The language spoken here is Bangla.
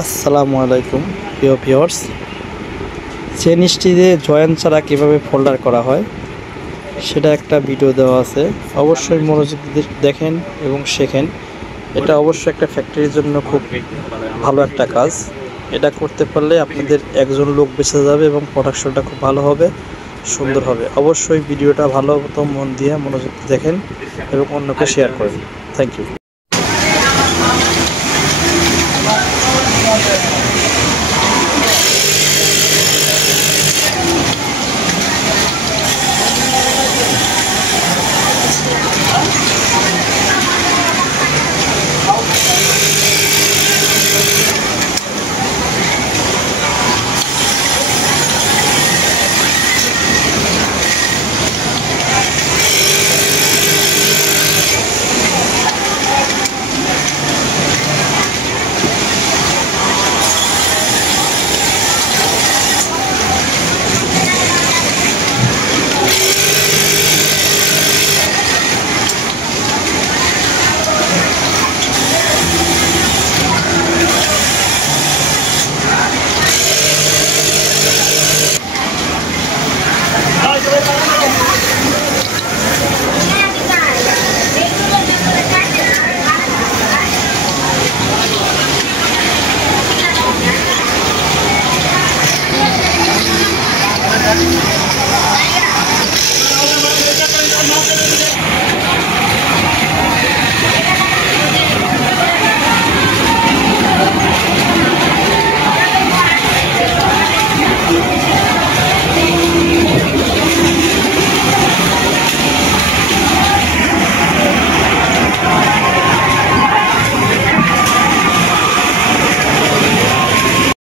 আসসালামু আলাইকুম প্রিয় ভিউয়ার্স, চেন স্টিচে জয়েন্ট ছাড়া কীভাবে ফোল্ডার করা হয় সেটা একটা ভিডিও দেওয়া আছে। অবশ্যই মনোযোগ দিয়ে দেখেন এবং শেখেন। এটা অবশ্যই একটা ফ্যাক্টরির জন্য খুব ভালো একটা কাজ। এটা করতে পারলে আপনাদের একজন লোক বেঁচে যাবে এবং প্রোডাকশনটা খুব ভালো হবে, সুন্দর হবে। অবশ্যই ভিডিওটা ভালো মতো মন দিয়ে মনোযোগ দেখেন এবং অন্যকে শেয়ার করেন। Thank you.